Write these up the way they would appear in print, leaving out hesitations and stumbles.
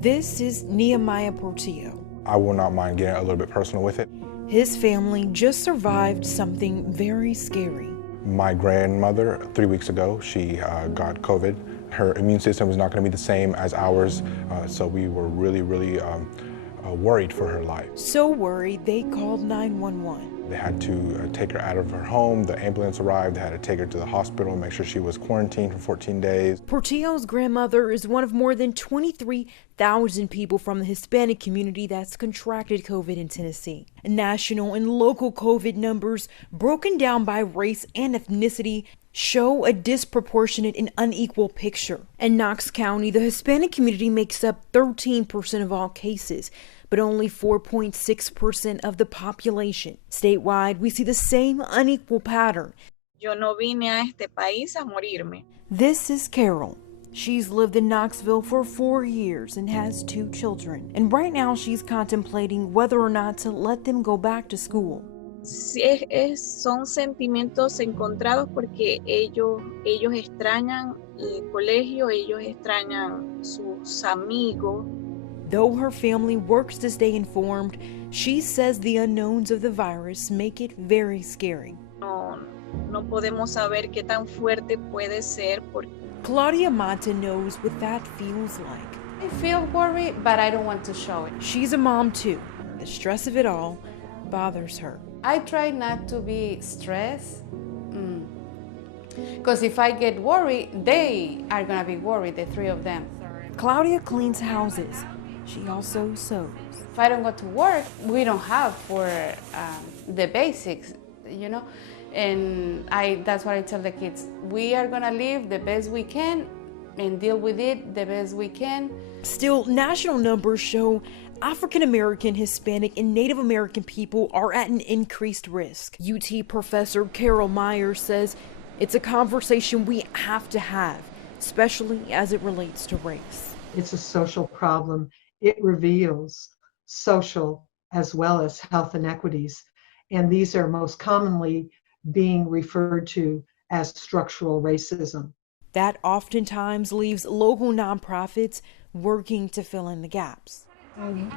This is Nehemiah Portillo. I will not mind getting a little bit personal with it. His family just survived something very scary. My grandmother, 3 weeks ago, she got COVID. Her immune system was not going to be the same as ours, so we were really worried for her life. So worried, they called 911. They had to take her out of her home. The ambulance arrived. They had to take her to the hospital and make sure she was quarantined for 14 days. Portillo's grandmother is one of more than 23,000 people from the Hispanic community that's contracted COVID in Tennessee. National and local COVID numbers, broken down by race and ethnicity, show a disproportionate and unequal picture. In Knox County, the Hispanic community makes up 13% of all cases, but only 4.6% of the population. Statewide, we see the same unequal pattern. Yo no vine a este país a morirme. This is Carol. She's lived in Knoxville for 4 years and has 2 children. And right now she's contemplating whether or not to let them go back to school. Son sentimientos encontrados porque ellos extrañan el colegio, ellos extrañan sus amigos. Though her family works to stay informed, she says the unknowns of the virus make it very scary. No podemos saber qué tan fuerte puede ser. Claudia Mata knows what that feels like. I feel worried, but I don't want to show it. She's a mom too. The stress of it all bothers her. I try not to be stressed, because if I get worried, they are going to be worried, the 3 of them. Claudia cleans houses. She also sews. If I don't go to work, we don't have for the basics, and that's what I tell the kids. We are going to live the best we can and deal with it the best we can. Still, national numbers show African American, Hispanic, and Native American people are at an increased risk. UT professor Carol Myers says it's a conversation we have to have, especially as it relates to race. It's a social problem. It reveals social as well as health inequities, and these are most commonly being referred to as structural racism. That oftentimes leaves local nonprofits working to fill in the gaps.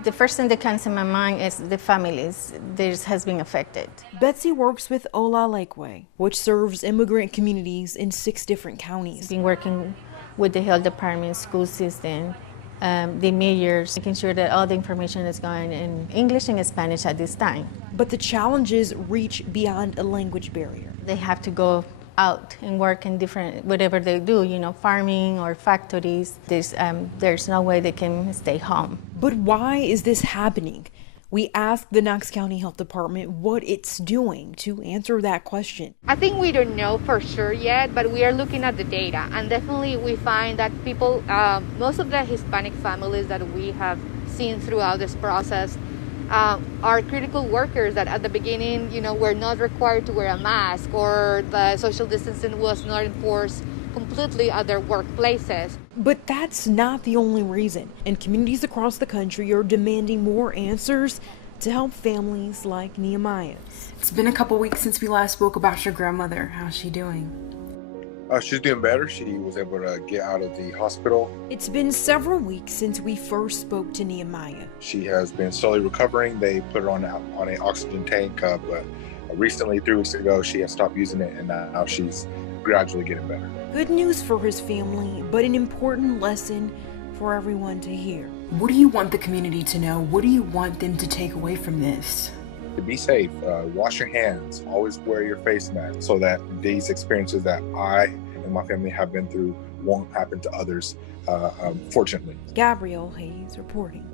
The first thing that comes to my mind is the families that has been affected. Betsy works with Ola Lakeway, which serves immigrant communities in 6 different counties. Been working with the health department, school system, the mayors, making sure that all the information is going in English and Spanish at this time. But the challenges reach beyond a language barrier. They have to go out and work in different, whatever they do, farming or factories. There's no way they can stay home. But why is this happening? We asked the Knox County Health Department what it's doing to answer that question. I think we don't know for sure yet, but we are looking at the data, and definitely we find that people, most of the Hispanic families that we have seen throughout this process are critical workers that at the beginning, were not required to wear a mask, or the social distancing was not enforced completely at their workplaces. But that's not the only reason, and communities across the country are demanding more answers to help families like Nehemiah's. It's been a couple weeks since we last spoke about your grandmother. How's she doing? She's doing better. She was able to get out of the hospital. It's been several weeks since we first spoke to Nehemiah. She has been slowly recovering. They put her on an oxygen tank, but recently, 3 weeks ago, she had stopped using it, and now she's gradually getting better. Good news for his family, but an important lesson for everyone to hear. What do you want the community to know? What do you want them to take away from this? To be safe, wash your hands, always wear your face mask so that these experiences that I and my family have been through won't happen to others, fortunately. Gabrielle Hayes reporting.